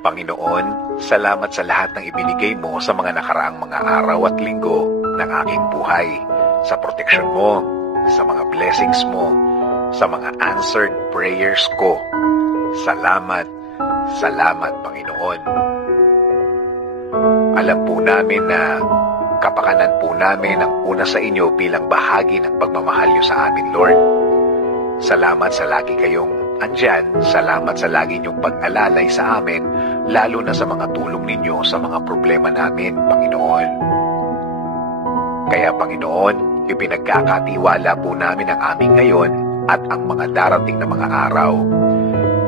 Panginoon, salamat sa lahat ng ibinigay mo sa mga nakaraang mga araw at linggo ng aking buhay, sa proteksyon mo, sa mga blessings mo, sa mga answered prayers ko. Salamat, salamat Panginoon. Alam po namin na kapakanan po namin ang una sa inyo bilang bahagi ng pagmamahal niyo sa amin, Lord. Salamat sa lagi kayong andyan, salamat sa lagi niyong pag-alalay sa amin, lalo na sa mga tulong ninyo sa mga problema namin, Panginoon. Kaya Panginoon, ipinagkakatiwala po namin ang aming ngayon at ang mga darating na mga araw.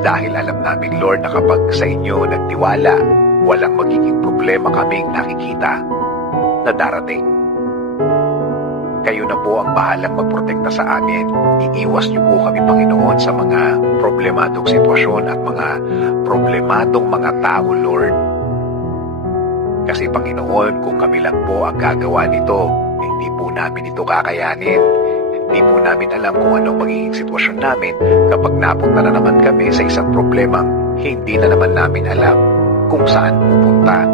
Dahil alam namin, Lord, na kapag sa inyo nagtiwala, walang magiging problema kaming nakikita na darating. Kayo na po ang bahalang magprotekta sa amin. Iiwas niyo po kami, Panginoon, sa mga problemadong sitwasyon at mga problemadong mga tao, Lord. Kasi, Panginoon, kung kami lang po ang gagawa nito, hindi po namin ito kakayanin. Hindi po namin alam kung anong magiging sitwasyon namin kapag napunta na naman kami sa isang problemang hindi na naman namin alam kung saan pupunta.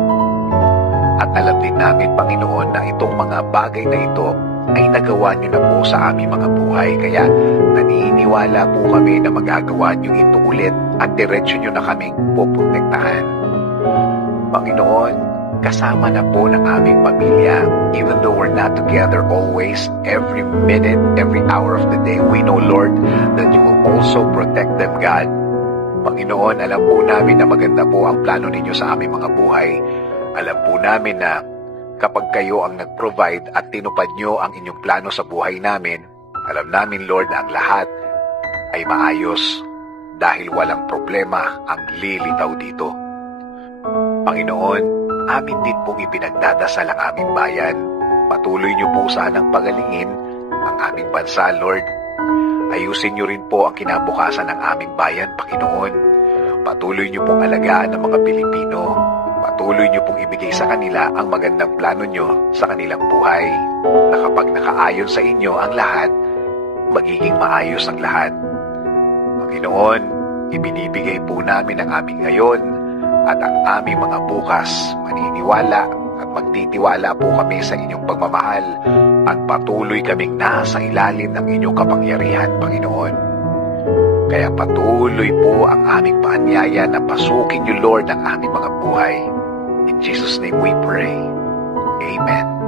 At alam din namin, Panginoon, na itong mga bagay na ito ay nagawa niyo na po sa aming mga buhay. Kaya naniniwala po kami na magagawa niyo ito ulit at diretsyo niyo na kaming puprotektahan. Panginoon, kasama na po ng aming pamilya. Even though we're not together always, every minute, every hour of the day, we know, Lord, that you will also protect them, God. Panginoon, alam po namin na maganda po ang plano ninyo sa aming mga buhay. Alam po namin na kapag kayo ang nag-provide at tinupad nyo ang inyong plano sa buhay namin, alam namin, Lord, na ang lahat ay maayos dahil walang problema ang lilitaw dito. Panginoon, amin din pong ipinagdadasal ang aming bayan. Patuloy nyo po sanang pagalingin ang aming bansa, Lord. Ayusin nyo rin po ang kinabukasan ng aming bayan, Panginoon. Patuloy nyo pong alagaan ang mga Pilipino. Patuloy niyo pong ibigay sa kanila ang magandang plano niyo sa kanilang buhay, na kapag nakaayon sa inyo ang lahat, magiging maayos ang lahat. Panginoon, ibinibigay po namin ang aming ngayon at ang aming mga bukas. Maniniwala at magtitiwala po kami sa inyong pagmamahal at patuloy kaming nasa ilalim ng inyong kapangyarihan, Panginoon. Kaya patuloy po ang aming paanyaya na pasukin niyo, Lord, ang aming mga buhay. In Jesus' name we pray. Amen.